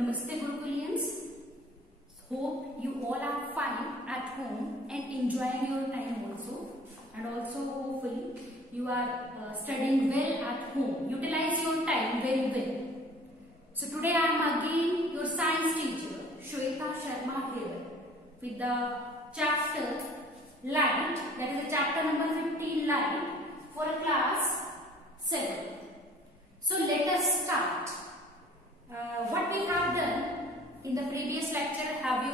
Namaste Gurukulians. Hope you all are fine at home and enjoying your time also. And also hopefully you are studying well at home. Utilize your time very well. So today I am again your science teacher Shweta Sharma here with the chapter Light, that is the chapter number 15, Light, for a class 7. So let us start. What we have done in the previous lecture, have you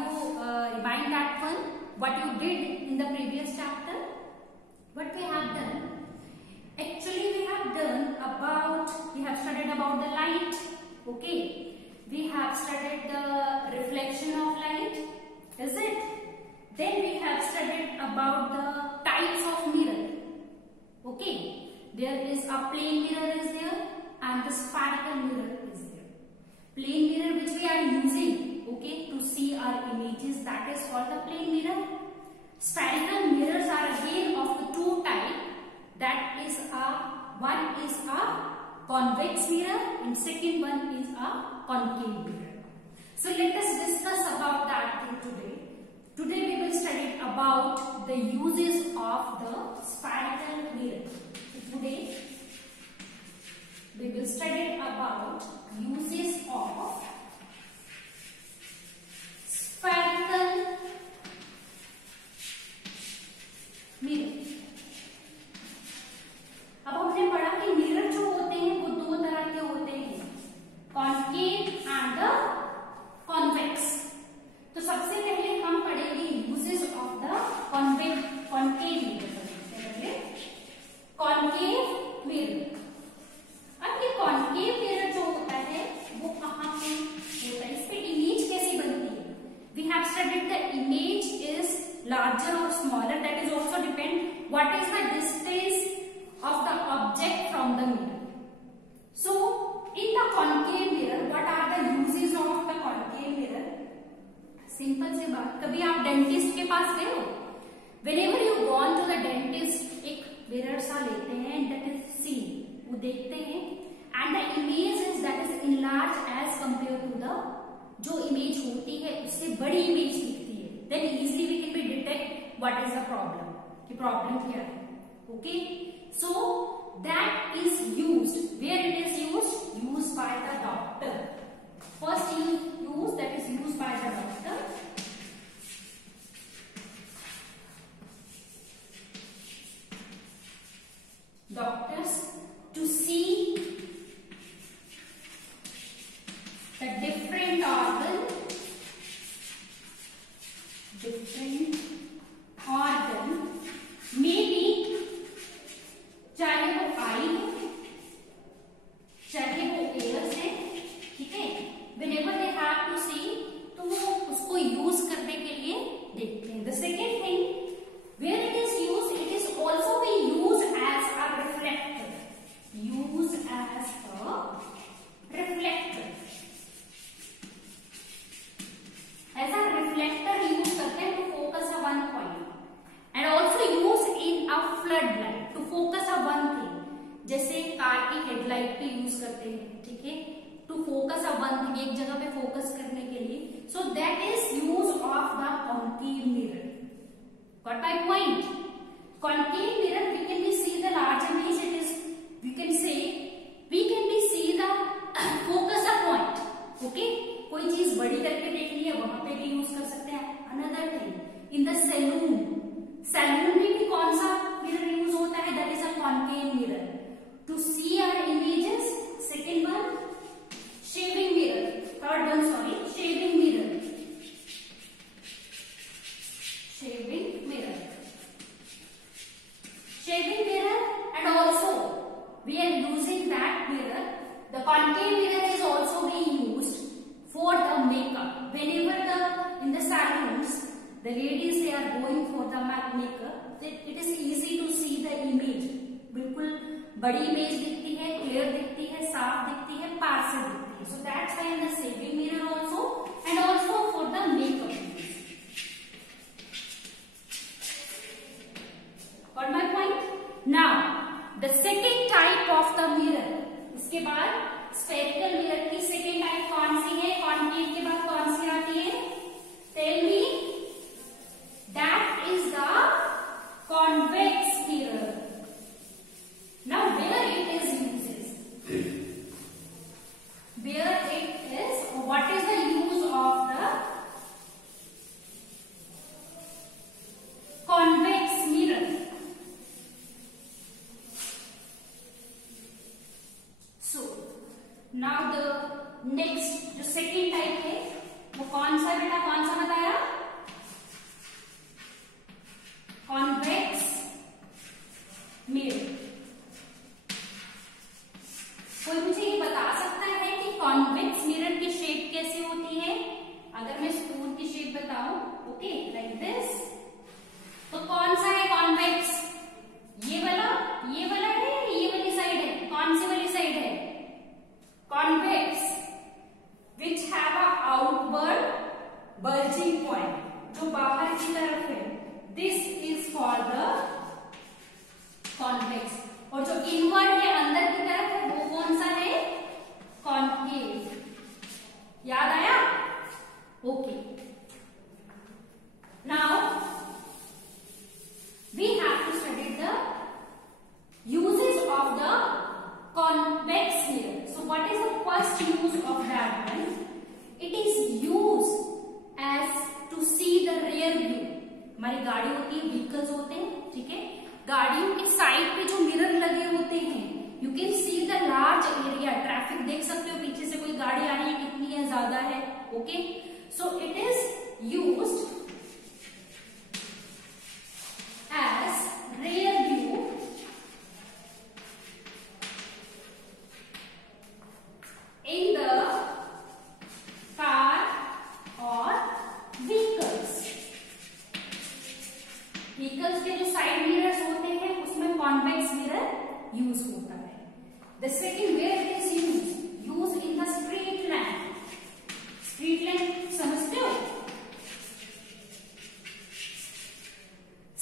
remind that one? What you did in the previous chapter? What we have done? Actually, we have studied about the light. Okay, we have studied the reflection of light. Is it? Then we have studied about the types of mirror. Okay, there is a plane mirror is there and the spherical mirror is there. Plane mirror which we are using, okay, to see our images, that is called the plane mirror. Spherical mirrors are again of the two types. That is one is a convex mirror and second one is a concave mirror. So let us discuss about that thing today. Today we will study about the uses of the spherical mirror. Today we will study about uses of spherical mirror. अब हमने पढ़ा कि मिरर जो होते हैं वो दो तरह के होते हैं, कॉन्केव एंड द कॉन्वेक्स. तो सबसे पहले हम पढ़ेंगे uses of the concave mirror. Concave mirror. अब ये कॉन्केव मिरर जो होता है वो कहाँ पे होता है, इस पे इमेज कैसे बनती है? We have studied the image is larger or smaller, that is also depend what is the distance of the object from the mirror. So in the concave mirror, what are the uses of the concave mirror? Simple सी बात, कभी आप डेंटिस्ट के पास गए हो? Whenever you gone to the dentist, एक मिरर सा लेते हैं and that is seen, वो देखते हैं and the image is that is enlarged as compared to the जो इमेज होती है उससे बड़ी इमेज दिखती है. Then easily we can be detect what is the problem, कि problem क्या है. Okay, so that is used, where it is used by the doctor. First use that is used by the doctor. Doctors to see the different organ maybe चाहे वो आई हो चाहे वो एयर्स है, ठीक है. whenever they have to see तो वो उसको यूज करने के लिए देखते हैं. the second thing where it is used, it is also be used as a reflector. Used as a reflector. ऐसा रिफ्लेक्टर यूज करते हैं to focus a one point and also use in a flood light to focus a one thing. जैसे car की headlight पे use करते हैं, ठीक है, to focus a one thing, एक जगह पे फोकस करने के लिए. So that is use of the concave mirror. Got my point? Concave mirror we can be see the large image, it is we can be see the focus a point. Okay, कोई चीज बड़ी करके देखनी है वहां पे भी यूज कर सकते हैं. Another thing in the saloon में भी कौन सा मिरर यूज होता है? That is a concave mirror to see our images. Second one shaving mirror. Third one shaving mirror. Shaving mirror and also we are using that mirror. The concave mirror is also being used for the makeup. Whenever in the salons, the ladies they are going for the makeup, it is easy to see the image. बिल्कुल बड़ी इमेज दिखती है, क्लियर दिखती है, साफ दिखती है, पास से दिखती है. So that's why in the shaving mirror also and also for the makeup. Got my point? Now the second type of the mirror. इसके बाद स्फेरिकल मिरर की सेकेंड टाइप कौन सी है? कॉन्केव नेक्स्ट जो सेकेंड टाइप है वो कौन सा बेटा, कौन सा बताया? Convex mirror. कोई मुझे ये बता सकता है कि कॉन्वेक्स मिरर की शेप कैसे होती है? अगर मैं स्पून की शेप बताऊं, ओके, लाइक दिस, तो कौन सा है कॉन्वेक्स? ये वाला है, ये वाली साइड है? कौन सी वाली साइड है? Convex which have a outward bulging point, जो बाहर की तरफ है, this is for the convex. और जो इनवर्ड है, अंदर की तरफ है, वो कौन सा है? कॉन्केव। याद आया? Okay, now we have to study the uses of the convex mirror. So what is the first use of that one? It is used as to see the rear view. हमारी गाड़ी होती है, व्हीकल्स होते हैं, ठीक है, गाड़ियों के साइड पे जो मिरर लगे होते हैं, you can see the large area, traffic देख सकते हो, पीछे से कोई गाड़ी आ रही है, कितनी है, ज्यादा है, okay. So it is used as rear view in the car or vehicles। Vehicles के जो साइड मिरर्स होते हैं उसमें कॉन्वेक्स मिरर यूज होता है। The second where it is use in the street lamp. Street lamp समझते हो?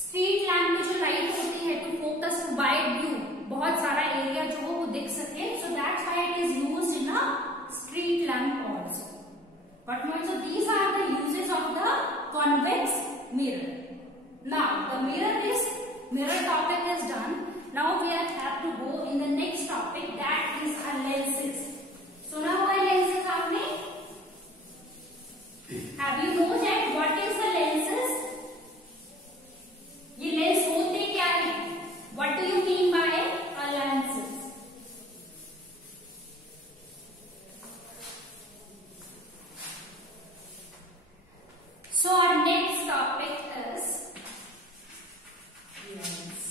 Street lamp की जो लाइट होती है to focus to wide view, बहुत सारा एरिया जो वो दिख सके, so that's why it is used in a street lamp also. But not, so these are the uses of the convex mirror. Now the mirror topic is done. Now we have to go in the next topic, that is a lenses. सुना हुआ है lenses आपने? Have you know that what is the lenses? ये लेंस होते क्या है? What do you mean by a lenses? So our next topic is lens.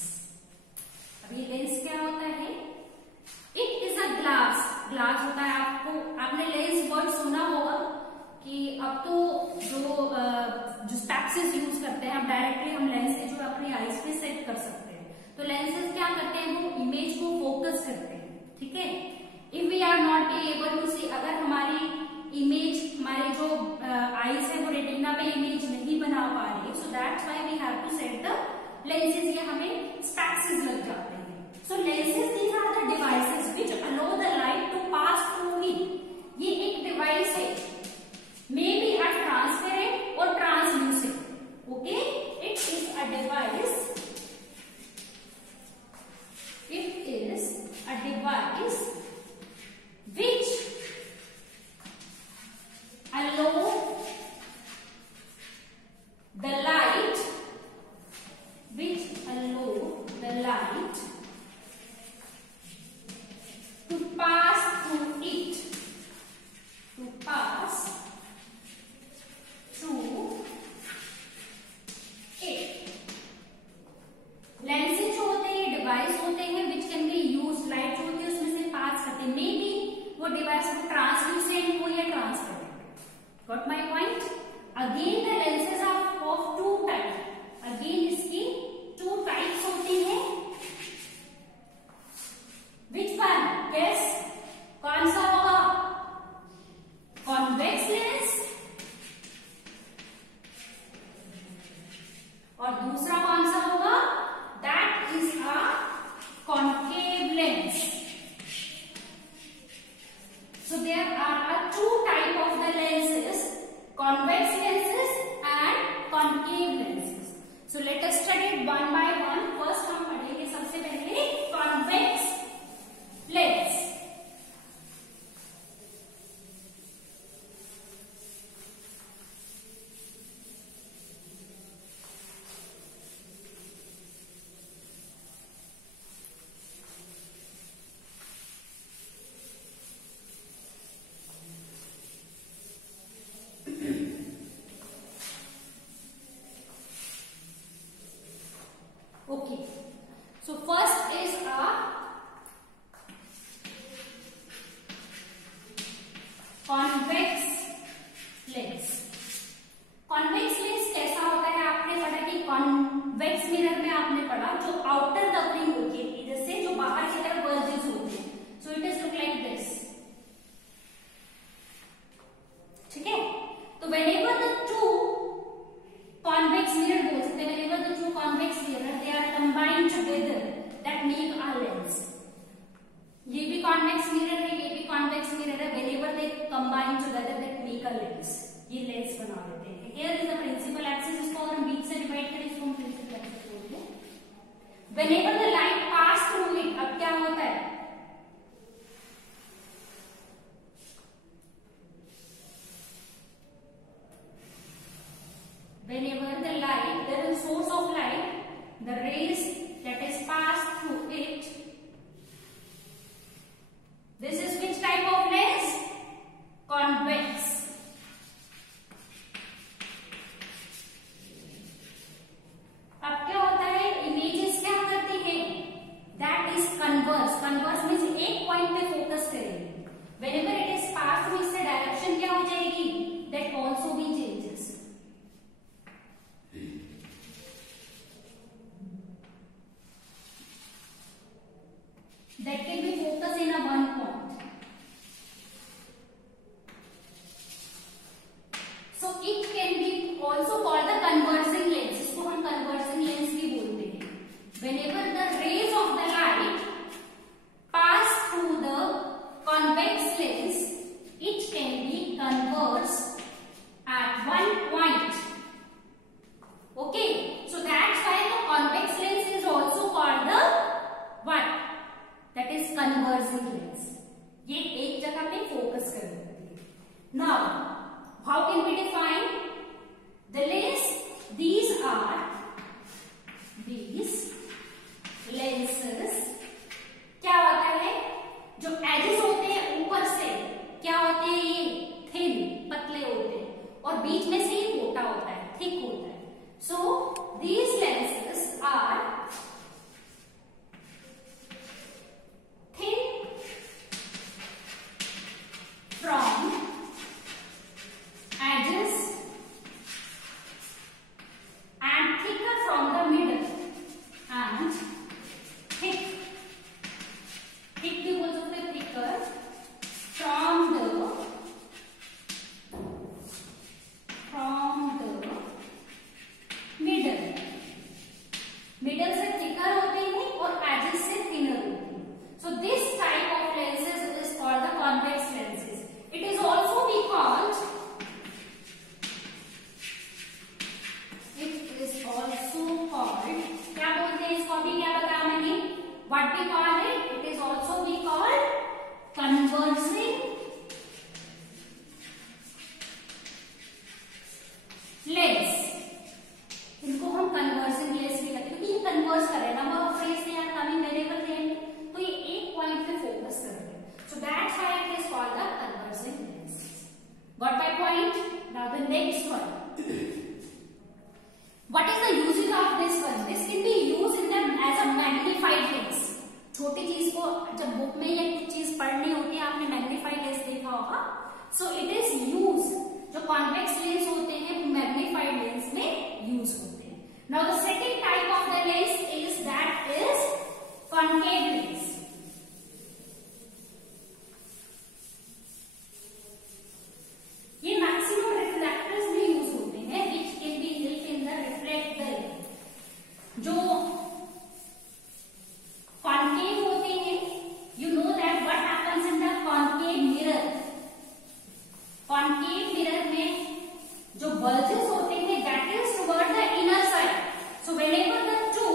अभी लेंस क्या होता है? It is a glass. Glass होता है, आपने लेंस वर्ड सुना होगा कि अब तो जो स्पेक्सेस यूज करते हैं, अब डायरेक्टली हम लेंस से जो अपनी आईज पे सेट कर सकते हैं। तो लेंसेज क्या करते हैं? वो इमेज को फोकस करते हैं, ठीक है। If we are not able to see, अगर हमारी इमेज, हमारे जो आईज है वो रेटिना पे इमेज नहीं बना पा रही, so that's why we have to set the lenses, या हमें स्पेक्सेस लग जाते हैं। So lenses these are the devices which allow the light to pass through it. ये एक डिवाइस है, मे बी अ ट्रांसपेरेंट और translucent, okay. It is a device, it is a device which allow the light to pass through it, lenses जो होते हैं, device होते हैं which can be use, light जो होती है उसमें से पास करते हैं, मे बी वो डिवाइस में ट्रांसल्यूसेंट हो या transparent. Got my point? Again the lenses are of two type, again इसकी टू टाइप्स होती है। Which one? गेस, कौन सा होगा? कॉन्वेक्स लेंस, और दूसरा कौन सा होगा? That is a concave lens. So there are two type of the lenses, convex lenses and concave lenses. Lens, ये लेंस बना देते हैं। Here is the principal axis, इसको अगर हम बीच से डिवाइड करें इसको हम प्रिंसिपल एक्सिस बोलते हैं। Whenever the light pass through it, अब क्या होता है, whenever the light, there is a source of light, the rays that is passed through it, this is which type of lens? Convex. अब क्या होता है, इमेजेस क्या करती है, that is converse. Converse means एक पॉइंट पे फोकस करेगी। whenever it is passed through, इससे डायरेक्शन क्या हो जाएगी, that also be changes. That can be focused in a one point. So it can be also called the conversing lens. इसको हम conversing lens भी बोलते हैं। Whenever the rays of the light pass through the convex lens, it can be conversed at one point. Okay, so that's why the convex lens is also called the what? That is conversing lens. ये एक जगह पे फोकस कर देती है। Now, how can we define the lens? These lenses. क्या होता है, जो एजेस होते हैं ऊपर से क्या होते हैं, ये थिन पतले होते हैं और बीच में से ये मोटा होता है, थिक होता है। So these lenses are thin from edges and thicker from the middle and thick भी बोल सकते हैं, thicker from the middle से thicker होते हैं और edges से thinner होते हैं। So this type of lenses is called the convex lenses. It is also be called, क्या बोलते हैं इसको, अभी क्या बताया मैंने, what we call it? It is also be called conversing lens. इनको हम conversing lens भी कहते हैं क्योंकि ये converse कर रहे हैं, number of rays they are coming wherever they are, तो ये एक पॉइंट पे फोकस कर रहे हैं। So that's why it is called the conversing lens. Got my point? Now the next one. What is the usage of this one? This can be used in them as a magnified lens. छोटी चीज को जब बुक में या कुछ चीज पढ़नी होती है, आपने मैग्नीफाइड लेंस देखा होगा। सो इट इज यूज, जो कॉन्वेक्स लेंस होते हैं वो मैग्नीफाइड लेंस में यूज होते हैं। Now the second type of the lens is that is concave lens. ये मैक्सिमम रिफ्लेक्टर्स में यूज होते हैं, which can B help in the reflector. जो कॉन्केव होते हैं, you know that what happens in the concave mirror. Concave mirror में जो बल्जेस होते हैं that is toward the inner side. So whenever the two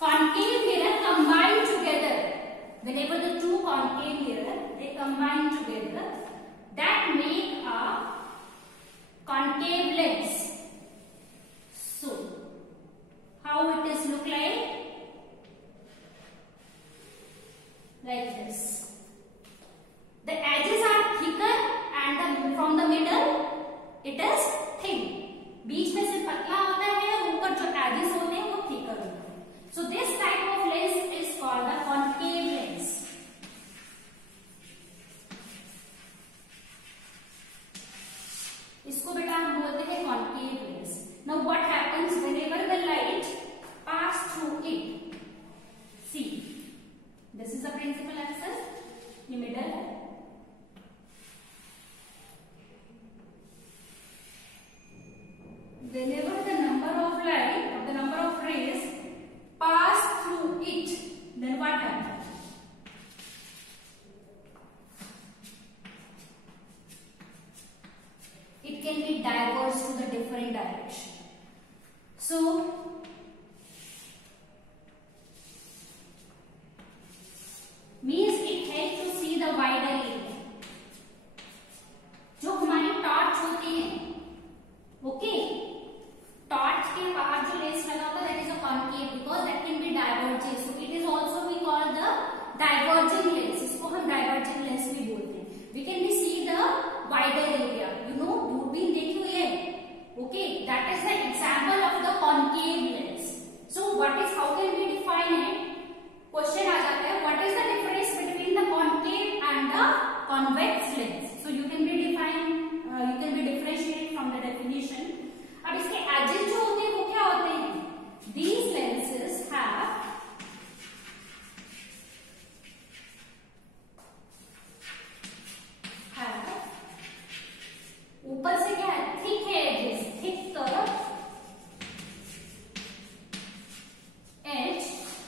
concave mirror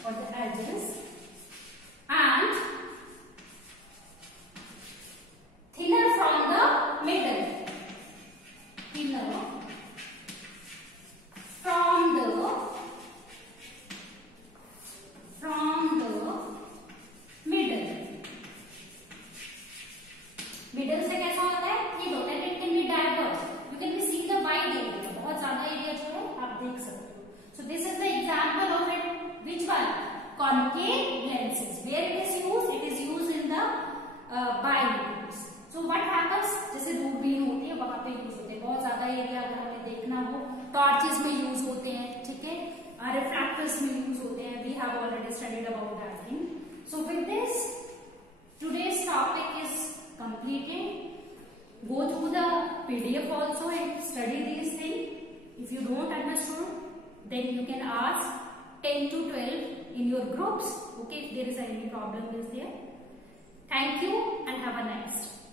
or the edges, and thinner from the middle. Thinner from the middle. Middle से कैसा होता है, ये होता है, it can be diverse, you can be see the wide area, बहुत ज्यादा area जो है आप देख सकते हो. So this is the example of it. Which one? Concave lenses. Where it is used? It is used in the binoculars. So what happens, जैसे दूरबीन होती है वहां पे यूज होते हैं, बहुत ज्यादा एरिया अगर हमें देखना हो, टॉर्चेस में यूज होते हैं, ठीक है, रिफ्रैक्टर्स में यूज होते हैं. We have already studied about that thing. So with this today's topic is completed. Go through the PDF also and study these things. If you don't understand, then you can ask 10 to 12 in your groups. Okay, if there is any problem is there. Thank you and have a nice day.